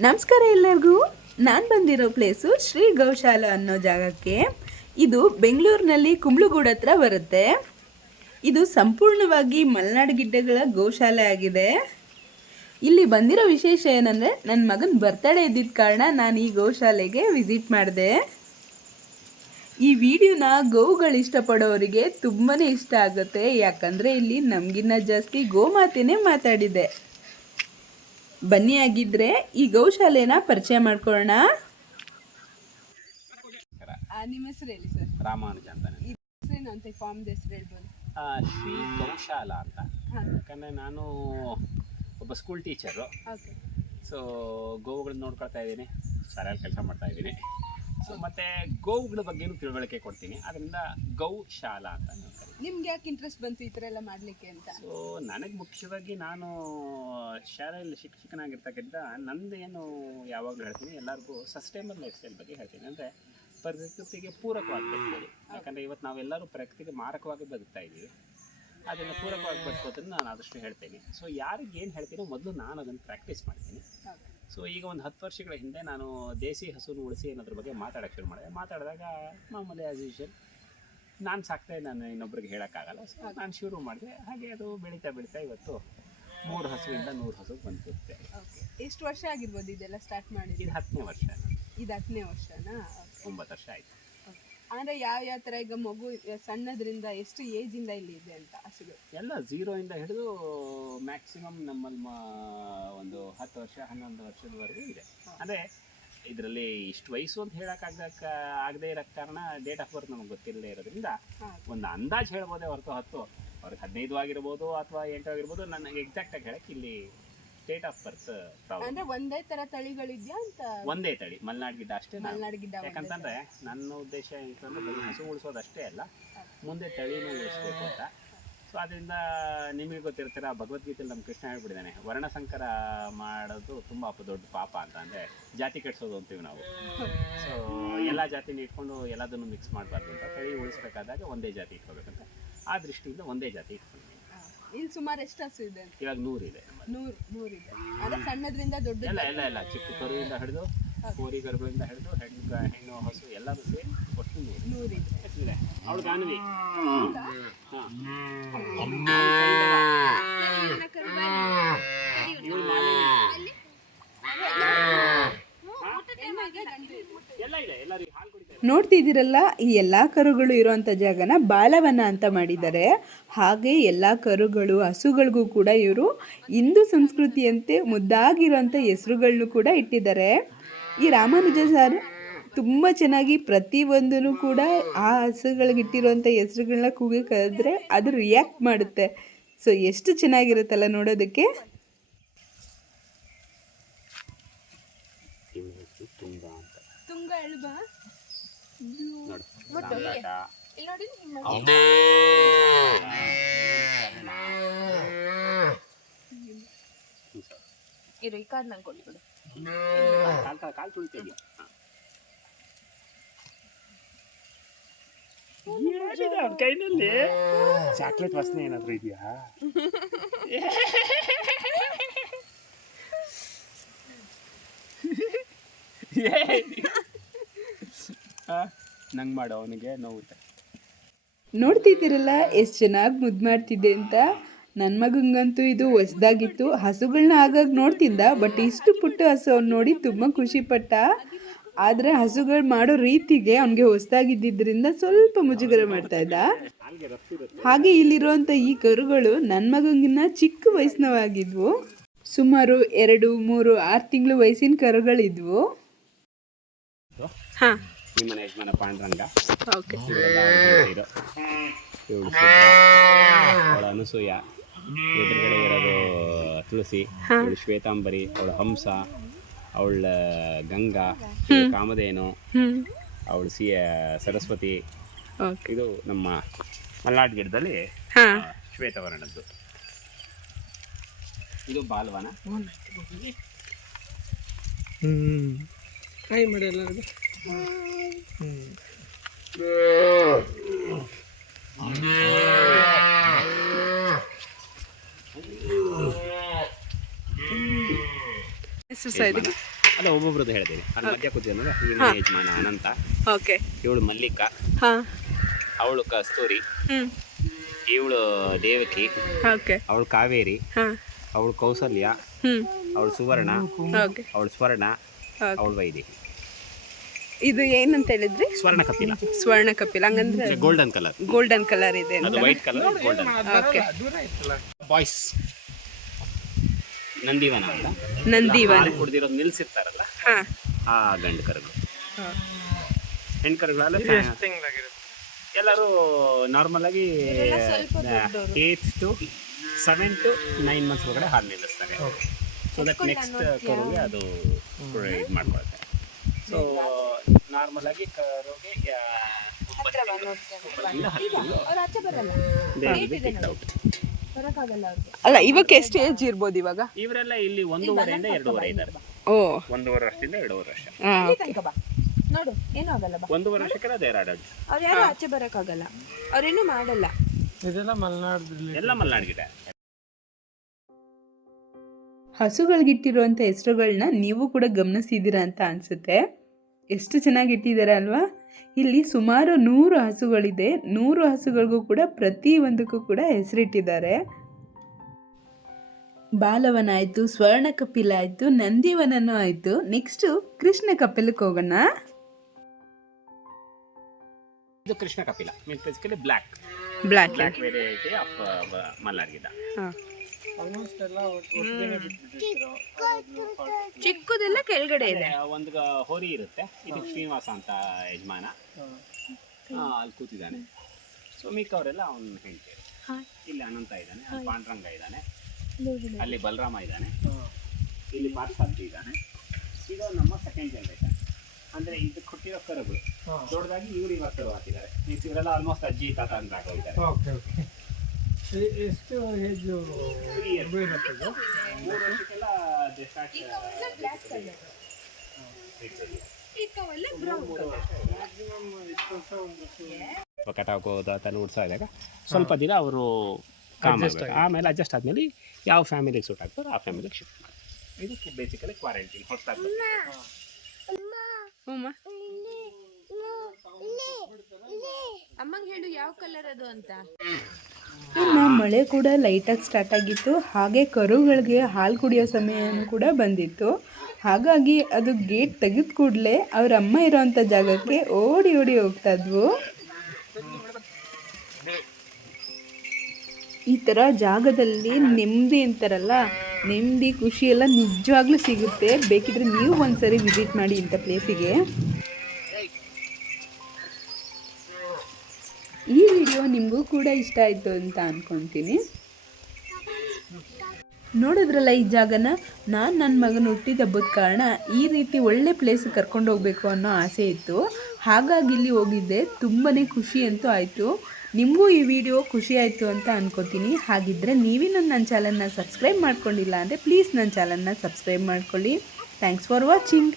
ನಮಸ್ಕಾರ ಎಲ್ಲರಿಗೂ. ನಾನು ಬಂದಿರೋ ಪ್ಲೇಸು ಶ್ರೀ ಗೌಶಾಲ ಅನ್ನೋ ಜಾಗಕ್ಕೆ. ಇದು ಬೆಂಗಳೂರಿನಲ್ಲಿ ಕುಂಬ್ಳುಗೂಡ ಹತ್ರ ಬರುತ್ತೆ. ಇದು ಸಂಪೂರ್ಣವಾಗಿ ಮಲೆನಾಡು ಗಿಡ್ಡಗಳ ಗೋಶಾಲೆ ಆಗಿದೆ. ಇಲ್ಲಿ ಬಂದಿರೋ ವಿಶೇಷ ಏನಂದರೆ ನನ್ನ ಮಗನ ಬರ್ತಡೇ ಇದ್ದಿದ್ದ ಕಾರಣ ನಾನು ಈ ಗೋಶಾಲೆಗೆ ವಿಸಿಟ್ ಮಾಡಿದೆ. ಈ ವಿಡಿಯೋನ ಗೋವುಗಳು ಇಷ್ಟಪಡೋರಿಗೆ ತುಂಬಾ ಇಷ್ಟ ಆಗುತ್ತೆ. ಯಾಕಂದರೆ ಇಲ್ಲಿ ನಮಗಿನ್ನ ಜಾಸ್ತಿ ಗೋಮಾತೆನೇ ಮಾತಾಡಿದೆ. ಬನ್ನಿ ಆಗಿದ್ರೆ ಈ ಗೌಶಾಲೆನ ಪರಿಚಯ ಮಾಡ್ಕೊಳ್ಳೋಣ. ನಿಮ್ಮ ಹೆಸರು ಹೇಳಿ ಸರ್. ರಾಮಾನುಜ ಅಂತ. ಹೆಸರೇನು ಅಂತ ಫಾರ್ಮ್ ಹೆಸರು ಹೇಳ್ಬೋದು. ಶ್ರೀ ಗೌಶಾಲ ಅಂತ. ಯಾಕಂದರೆ ನಾನು ಒಬ್ಬ ಸ್ಕೂಲ್ ಟೀಚರು ಸೊ ಗೋವುಗಳನ್ನ ನೋಡ್ಕೊಳ್ತಾ ಇದ್ದೀನಿ. ಶಾಲೆಯಲ್ಲಿ ಕೆಲಸ ಮಾಡ್ತಾ ಇದ್ದೀನಿ. ಮತ್ತು ಗೋವುಗಳ ಬಗ್ಗೆನೂ ತಿಳುವಳಿಕೆ ಕೊಡ್ತೀನಿ. ಅದರಿಂದ ಗೌಶಾಲ ಅಂತ ನಾವು ನಿಮ್ಗೆ ಯಾಕೆ ಇಂಟ್ರೆಸ್ಟ್ ಬಂತು ಈ ಥರ ಎಲ್ಲ ಮಾಡಲಿಕ್ಕೆ ಅಂತ? ಸೊ ನನಗೆ ಮುಖ್ಯವಾಗಿ ನಾನು ಶಾಲೆಯಲ್ಲಿ ಶಿಕ್ಷಕನಾಗಿರ್ತಕ್ಕಂಥ ನಂದು ಏನು ಯಾವಾಗಲೂ ಹೇಳ್ತೀನಿ ಎಲ್ಲರಿಗೂ ಸಸ್ಟೈನಬಲ್ ಲೈಫ್ ಸ್ಟೈಲ್ ಬಗ್ಗೆ ಹೇಳ್ತೀನಿ. ಅಂದರೆ ಪ್ರಕೃತಿಗೆ ಪೂರಕವಾಗಿ ಬದುಕೋದು ಯಾಕಂದರೆ ಇವತ್ತು ನಾವೆಲ್ಲರೂ ಪ್ರಕೃತಿಗೆ ಮಾರಕವಾಗಿ ಬದುಕ್ತಾ ಇದ್ದೀವಿ. ಅದನ್ನು ಪೂರಕವಾಗಿ ಬದುಕೋದನ್ನು ನಾನು ಆದಷ್ಟು ಹೇಳ್ತೇನೆ. ಸೊ ಯಾರಿಗೆ ಏನು ಹೇಳ್ತೀನೋ ಮೊದಲು ನಾನು ಅದನ್ನು ಪ್ರಾಕ್ಟೀಸ್ ಮಾಡ್ತೀನಿ. ಸೊ ಈಗ ಒಂದು ಹತ್ತು ವರ್ಷಗಳ ಹಿಂದೆ ನಾನು ದೇಸಿ ಹಸುನ ಉಳಿಸಿ ಅನ್ನೋದ್ರ ಬಗ್ಗೆ ಮಾತಾಡೋಕ್ಕೆ ಶುರು ಮಾಡಿದೆ. ಮಾತಾಡಿದಾಗ ಮಾಮೂಲಿ ಆ್ಯಸ್ ಯೂಶಲ್ ನಾನು ಸಾಕ್ತಾ ನಾನು ಇನ್ನೊಬ್ರಿಗೆ ಹೇಳೋಕ್ಕಾಗಲ್ಲ. ಸೊ ನಾನು ಶುರು ಮಾಡಿದೆ. ಹಾಗೆ ಅದು ಬೆಳೀತಾ ಬೆಳೀತಾ ಇವತ್ತು ಮೂರು ಹಸುವಿಂದ ನೂರು ಹಸು ಬಂದಿರುತ್ತೆ ಓಕೆ ಎಷ್ಟು ವರ್ಷ ಆಗಿರ್ಬೋದು ಇದೆಲ್ಲ ಸ್ಟಾರ್ಟ್ ಮಾಡಿ ಇದು ಹತ್ತನೇ ವರ್ಷ. ಇದು ಹತ್ತನೇ ವರ್ಷನಾ? ಒಂಬತ್ತು ವರ್ಷ ಆಯಿತು. ಅಂದರೆ ಯಾವ ಯಾವ ತರ ಈಗ ಮಗು ಸಣ್ಣದ್ರಿಂದ ಎಷ್ಟು ಇಂದ ಇಲ್ಲಿ ಇದೆ ಅಂತ ಎಲ್ಲ ಎಲ್ಲ ಇಂದ ಹಿಡಿದು ಮ್ಯಾಕ್ಸಿಮಮ್ ನಮ್ಮಲ್ಲಿ ಒಂದು ಹತ್ತು ವರ್ಷ ಹನ್ನೊಂದು ವರ್ಷದವರೆಗೂ ಇದೆ. ಅಂದ್ರೆ ಇದರಲ್ಲಿ ಇಷ್ಟು ವಯಸ್ಸು ಅಂತ ಹೇಳೋಕ್ಕಾಗಕ್ಕ ಆಗದೇ ಇರೋ ಕಾರಣ ಡೇಟ್ ಆಫ್ ಬರ್ತ್ ನಮಗೆ ಗೊತ್ತಿಲ್ಲದೆ ಇರೋದ್ರಿಂದ ಒಂದು ಅಂದಾಜು ಹೇಳ್ಬೋದೇ ಹೊರತು ಹತ್ತು ಅವ್ರಿಗೆ ಹದಿನೈದು ಆಗಿರ್ಬೋದು ಅಥವಾ ಎಂಟು ಆಗಿರ್ಬೋದು ನನಗೆ ಎಕ್ಸಾಕ್ಟಾಗಿ ಹೇಳಕ್ಕೆ ಇಲ್ಲಿ ಡೇಟ್ ಆಫ್ ಬರ್ತ್ ಪ್ರಾಬ್ಲಮ್ ಅಂದ್ರೆ ಒಂದೇ ತರ ತಳಿಗಳಿದ್ಯಾ ಅಂತ? ಒಂದೇ ತಳಿ ಮಲ್ನಾಡ್ ಗಿಡ್ಡ ಅಷ್ಟೇ ನಾನು. ಗಿಡ ಗಿಡ್ಡ ಒಂದೇ ಯಾಕಂತಂದ್ರೆ ನನ್ನ ಉದ್ದೇಶ ಏನಂತಂದ್ರೆ ಬರೀ ಹಸು ಉಳಿಸೋದಷ್ಟೇ ಅಲ್ಲ ಮುಂದೆ ತಳಿನೂ ಉಳಿಸ್ಬೇಕು ಅಂತ. ಸೊ ಅದರಿಂದ ನಿಮಗೆ ಗೊತ್ತಿರ್ತೀರ ಭಗವದ್ಗೀತೆಯಲ್ಲಿ ನಮ್ಮ ಕೃಷ್ಣ ಹೇಳ್ಬಿಟ್ಟಿದ್ದಾನೆ ವರ್ಣಸಂಕರ ಮಾಡೋದು ತುಂಬ ಅಪ್ಪ ದೊಡ್ಡ ಪಾಪ ಅಂತ. ಅಂದರೆ ಜಾತಿ ಕೆಡಿಸೋದು ಅಂತೀವಿ ನಾವು. ಸೊ ಎಲ್ಲ ಜಾತಿನ ಇಟ್ಕೊಂಡು ಎಲ್ಲದನ್ನು ಮಿಕ್ಸ್ ಮಾಡಬಾರ್ದು ಅಂತ. ತಳಿ ಉಳಿಸ್ಬೇಕಾದಾಗ ಒಂದೇ ಜಾತಿ ಇಟ್ಕೋಬೇಕಂತ. ಆ ದೃಷ್ಟಿಯಿಂದ ಒಂದೇ ಜಾತಿ ಇಟ್ಕೊಂಡಿದ್ದೀನಿ. ಇಲ್ಲಿ ಸುಮಾರು ಎಷ್ಟು ಹಸು ಇದೆ ಇವಾಗ ನೂರು ಇದೆ ನೂರು ನೂರು ಇದೆ. ಅಂದ್ರೆ ಸಣ್ಣದ್ರಿಂದ ದೊಡ್ಡ ಎಲ್ಲ ಎಲ್ಲ ಎಲ್ಲ. ಚಿಕ್ಕ ಕರುವಿಂದ ಹಿಡಿದು ಕೋರಿ ಕರುಗಳಿಂದ ಹಿಡಿದು ಹೆಣ್ಣು ಹೆಣ್ಣು ಹಸು ಎಲ್ಲರೂ ಸೇರಿ ಒಟ್ಟು ನೂರು. ನೂರಿದೆ ಇದೆ. ಅವಳು ಗಾನವಿ. ಎಲ್ಲ ಇದೆ ಎಲ್ಲರೂ ಹಾಲು ಕುಡಿತಾರೆ ನೋಡ್ತಿದ್ದೀರಲ್ಲ ಈ ಎಲ್ಲ ಕರುಗಳು ಇರೋವಂಥ ಜಾಗನ ಬಾಲವನ ಅಂತ ಮಾಡಿದ್ದಾರೆ. ಹಾಗೆ ಎಲ್ಲ ಕರುಗಳು ಹಸುಗಳಿಗೂ ಕೂಡ ಇವರು ಹಿಂದೂ ಸಂಸ್ಕೃತಿಯಂತೆ ಮುದ್ದಾಗಿರೋಂಥ ಹೆಸರುಗಳನ್ನು ಕೂಡ ಇಟ್ಟಿದ್ದಾರೆ. ಈ ರಾಮಾನುಜ ಸರ್ ತುಂಬ ಚೆನ್ನಾಗಿ ಪ್ರತಿಯೊಂದೂ ಕೂಡ ಆ ಹಸುಗಳಿಗೆ ಇಟ್ಟಿರುವಂಥ ಹೆಸರುಗಳನ್ನ ಕೂಗಿ ಕರೆದ್ರೆ ಅದು ರಿಯಾಕ್ಟ್ ಮಾಡುತ್ತೆ. ಸೊ ಎಷ್ಟು ಚೆನ್ನಾಗಿರುತ್ತಲ್ಲ ನೋಡೋದಕ್ಕೆ? ತುಂಬ ತುಂಗ ಅಂತ ತುಂಗ ಎಳ್ಬ ನೋಡು ಸಾಮ್ರಾಟ ಇರು ಈ ಕಾರ್ಡ್ ನಂಗೆ ಕೊಟ್ಬಿಡು ಕಾಲ್ ಕಾಲ್ ಕಾಲ್ ತುಳಿತಾ ಇದೆಯಾ? ಅವ್ನ ಕೈನಲ್ಲಿ? ಚಾಕ್ಲೇಟ್ ವಾಸನೆ ಏನಾದ್ರೂ ಇದೆಯಾ? ನಂಗೆ ಮಾಡು ಅವನಿಗೆ ನೋವುತ್ತೆ ನೋಡ್ತಿದ್ದೀರಲ್ಲ ಎಷ್ಟು ಚೆನ್ನಾಗಿ ಮುದ್ದು ಮಾಡ್ತಿದ್ದೆ ಅಂತ? ನನ್ನ ಮಗಂಗಂತೂ ಇದು ಹೊಸ್ದಾಗಿತ್ತು. ಹಸುಗಳನ್ನ ಆಗಾಗ ನೋಡ್ತಿದ್ದ ಬಟ್ ಇಷ್ಟು ಪುಟ್ಟ ಹಸು ಅವ್ನು ನೋಡಿ ತುಂಬ ಖುಷಿಪಟ್ಟ ಆದರೆ ಹಸುಗಳು ಮಾಡೋ ರೀತಿಗೆ ಅವನಿಗೆ ಹೊಸ್ದಾಗಿದ್ದರಿಂದ ಸ್ವಲ್ಪ ಮುಜುಗರ ಮಾಡ್ತಾ ಇದ್ದ. ಹಾಗೆ ಇಲ್ಲಿರುವಂಥ ಈ ಕರುಗಳು ನನ್ನ ಮಗಂಗಿನ ಚಿಕ್ಕ ವಯಸ್ಸಿನವಾಗಿದ್ವು ಸುಮಾರು ಎರಡು ಮೂರು ಆರು ತಿಂಗಳು ವಯಸ್ಸಿನ ಕರುಗಳಿದ್ವು. ಹಾಂ. ನಿಮ್ಮ ಮನೆ ಯಜಮಾನ ಪಾಂಡುರಂಗ ಓಕೆ. ಇವಳು ಸುಬ್ರ, ಅನಸೂಯ. ಎದುರುಗಡೆ ಇರೋದು ತುಳಸಿ ಅವಳು ಶ್ವೇತಾಂಬರಿ ಅವಳು ಹಂಸ ಅವಳ ಗಂಗಾ ಕಾಮಧೇನು ಹ್ಞೂ ಅವಳು ಸಿ ಸರಸ್ವತಿ. ಇದು ನಮ್ಮ ಮಲ್ನಾಡ್ ಗಿಡದಲ್ಲಿ ಶ್ವೇತವರ್ಣದ್ದು. ಇದು ಬಾಲ್ವನ. ಹಾಯ್ ಮಾಡಿ ಎಲ್ಲರಿಗೂ. ಇದಕ್ಕೆ ಅದೇ ಒಬ್ಬೊಬ್ರದ್ದು ಹೇಳ್ತೀನಿ. ಅಲ್ಲಿ ಮಧ್ಯ ಕೂತಿದ್ನಲ್ಲ ಮನೆ ಯಜಮಾನ ಅನಂತ. ಓಕೆ ಇವಳು ಮಲ್ಲಿಕಾ. ಹಾ. ಅವಳು ಕಸ್ತೂರಿ ಹ್ಞೂ ಇವಳು ದೇವಕಿ. ಓಕೆ ಅವಳು ಕಾವೇರಿ. ಹಾ. ಅವಳು ಕೌಸಲ್ಯ. ಹ್ಮ್. ಅವಳು ಸುವರ್ಣ. ಓಕೆ ಅವಳು ಸ್ವರ್ಣ. ಅವಳು ವೈದಿ. ಇದು ಏನಂತ ಹೇಳಿದ್ರಿ? ಸ್ವರ್ಣ ಕಪಿಲ. ಸ್ವರ್ಣ ಕಪಿಲ. ಹಂಗಂದ್ರೆ ಗೋಲ್ಡನ್ ಕಲರ್ ಗೋಲ್ಡನ್ ಕಲರ್ ಇದೆ ಅದು white colour golden okay boys Nandivana ಅಂತ. ನಂದಿವನ. ಕುಡ್ದಿರೋದು ನಿಲ್ಸಿರ್ತಾರಲ್ಲ? ಹಾಂ. ಆ ಗಂಡು ಕರುಗಳು. ಹೆಣ್ಣು ಆಗಿರುತ್ತೆ ಎಲ್ಲರೂ ನಾರ್ಮಲ್ ಆಗಿ eight to seven to nine months ಒಳಗಡೆ ಹಾಲು ನಿಲ್ಲಿಸ್ತಾರೆ. ಸೊ ದಟ್ ನೆಕ್ಸ್ಟ್ ಕರುಗೆ ಅದು ಇದು ಮಾಡ್ಕೊಳ್ತಾರೆ. ಸೊ ನಾರ್ಮಲ್ ಆಗಿ. ಅಲ್ಲ ಇವಾಗ ಎಷ್ಟು ಏಜ್ ಇರ್ಬೋದು ಇವಾಗ? ಇವರೆಲ್ಲ ಇಲ್ಲಿ ಒಂದೂವರೆಯಿಂದ ಎರಡೂವರೆ ಇದ್ದಾರೆ. ಓ. ಒಂದೂವರೆ ವರ್ಷದಿಂದ ಎರಡೂವರೆ ವರ್ಷ. ನೋಡು ಏನು ಆಗಲ್ಲ ಬಾ. ಒಂದೂವರೆ ವರ್ಷಕ್ಕೆಲ್ಲ ದೇರ್ ಆಡೋದು ಅವ್ರು ಯಾರು ಆಚೆ ಬರೋಕ್ಕಾಗಲ್ಲ. ಅವ್ರೇನು ಮಾಡಲ್ಲ. ಎಲ್ಲ ಮಲ್ನಾಡ್ ಗಿಡ ಹಸುಗಳಿಗಿಟ್ಟಿರುವಂಥ ಹೆಸರುಗಳನ್ನ ನೀವು ಕೂಡ ಗಮನಿಸಿದ್ದೀರಾ ಅಂತ ಅನಿಸುತ್ತೆ. ಎಷ್ಟು ಚೆನ್ನಾಗಿ ಇಟ್ಟಿದ್ದಾರೆ ಅಲ್ವಾ? ಇಲ್ಲಿ ಸುಮಾರು ನೂರು ಹಸುಗಳಿದೆ. ನೂರು ಹಸುಗಳಿಗೂ ಕೂಡ ಪ್ರತಿ ಒಂದಕ್ಕೂ ಕೂಡ ಹೆಸರಿಟ್ಟಿದ್ದಾರೆ. ಬಾಲವನ ಆಯಿತು ಸ್ವರ್ಣ ಕಪಿಲ ಆಯಿತು ನಂದಿವನನೂ ಆಯಿತು. ನೆಕ್ಸ್ಟು ಕೃಷ್ಣ ಕಪಿಲಕ್ಕೆ ಹೋಗೋಣ. ಇದು Krishna Kapila. Means basically black black of Malnad ಗಿಡ ಎಲ್ಲ ಚಿಕ್ಕದೆಲ್ಲ ಕೆಳಗಡೆ ಇದೆ. ಒಂದು ಹೋರಿ ಇರುತ್ತೆ. ಇದು ಶ್ರೀನಿವಾಸ ಅಂತ ಯಜಮಾನ. ಆ, ಅಲ್ಲಿ ಕೂತಿದ್ದಾನೆ. ಸೊ ಮಿಕ್ಕವರೆಲ್ಲ ಅವನ ಹೆಂಡತಿ. ಇಲ್ಲಿ ಅನಂತ ಇದ್ದಾನೆ ಅಲ್ಲಿ ಪಾಂಡ್ರಂಗ ಇದ್ದಾನೆ. ಅಲ್ಲಿ ಬಲರಾಮ ಇದ್ದಾನೆ. ಇಲ್ಲಿ ಪಾರ್ಥಸಾರಥಿ ಇದ್ದಾನೆ. ಇದು ನಮ್ಮ ಸೆಕೆಂಡ್ ಜನರೇಷನ್ ಅಂದ್ರೆ ಇದು ಕೊಟ್ಟಿರೋ ಕರುಗಳು. ದೊಡ್ಡದಾಗಿ ಇವರು ಇವಾಗ ಕರು ಹಾಕಿದ್ದಾರೆ ಮೀನ್ಸ್ ಇವರೆಲ್ಲ ಆಲ್ಮೋಸ್ಟ್ ಅಜ್ಜಿ ತಾತ ಅಂತ ಆಗೋಗಿದ್ದಾರೆ ಎಷ್ಟು ಏಜ್ ಕಟಾಕ್ ಹೋದ ಉಡ್ಸೋ ಇದ್ದಾಗ ಸ್ವಲ್ಪ ದಿನ ಅವರು ಆಮೇಲೆ ಅಡ್ಜಸ್ಟ್ ಆದಮೇಲೆ ಯಾವ ಫ್ಯಾಮಿಲಿಗೆ ಸೂಟ್ ಆಗ್ತಾರೆ ಆ ಫ್ಯಾಮಿಲಿಗೆ ಶಿಫ್ಟ್ ಮಾಡ್ತಾರೆ. ಇದು ಬೇಸಿಕಲಿ ಕ್ವಾರಂಟೈನ್ ಅಮ್ಮಂಗೆ ಹೇಳು ಯಾವ ಕಲರ್ ಅದು ಅಂತ. ಇನ್ನು ಮಳೆ ಕೂಡ ಲೈಟಾಗಿ ಸ್ಟಾರ್ಟ್ ಆಗಿತ್ತು. ಹಾಗೆ ಕರುಗಳಿಗೆ ಹಾಲು ಕುಡಿಯೋ ಸಮಯನೂ ಕೂಡ ಬಂದಿತ್ತು. ಹಾಗಾಗಿ ಅದು ಗೇಟ್ ತೆಗೆದ ಕೂಡಲೇ ಅವ್ರ ಅಮ್ಮ ಇರೋವಂಥ ಜಾಗಕ್ಕೆ ಓಡಿ ಓಡಿ ಹೋಗ್ತಾ ಇದ್ವು. ಈ ಥರ ಜಾಗದಲ್ಲಿ ನೆಮ್ಮದಿ ಅಂತಾರಲ್ಲ, ನೆಮ್ಮದಿ, ಖುಷಿ ಎಲ್ಲ ನಿಜವಾಗ್ಲೂ ಸಿಗುತ್ತೆ. ಬೇಕಿದ್ರೆ ನೀವು ಒಂದ್ಸರಿ ವಿಸಿಟ್ ಮಾಡಿ ಇಂಥ ಪ್ಲೇಸಿಗೆ ವಿಡಿಯೋ ನಿಮಗೂ ಕೂಡ ಇಷ್ಟ ಆಯಿತು ಅಂತ ಅಂದ್ಕೊತೀನಿ ನೋಡಿದ್ರಲ್ಲ ಈ ಜಾಗನ? ನಾನು ನನ್ನ ಮಗನ ಹುಟ್ಟಿದ ಹಬ್ಬದ ಕಾರಣ ಈ ರೀತಿ ಒಳ್ಳೆ ಪ್ಲೇಸಿಗೆ ಕರ್ಕೊಂಡು ಹೋಗಬೇಕು ಅನ್ನೋ ಆಸೆ ಇತ್ತು. ಹಾಗಾಗಿ ಇಲ್ಲಿ ಹೋಗಿದ್ದೆ. ತುಂಬಾ ಖುಷಿ ಅಂತೂ ಆಯಿತು. ನಿಮಗೂ ಈ ವಿಡಿಯೋ ಖುಷಿ ಆಯಿತು ಅಂತ ಅನ್ಕೋತೀನಿ. ಹಾಗಿದ್ದರೆ ನೀವಿನ್ನೂ ನನ್ನ ಚಾನಲ್ನ ಸಬ್ಸ್ಕ್ರೈಬ್ ಮಾಡ್ಕೊಂಡಿಲ್ಲ ಅಂದರೆ ಪ್ಲೀಸ್ ನನ್ನ ಚಾನಲ್ನ ಸಬ್ಸ್ಕ್ರೈಬ್ ಮಾಡ್ಕೊಳ್ಳಿ. Thanks for watching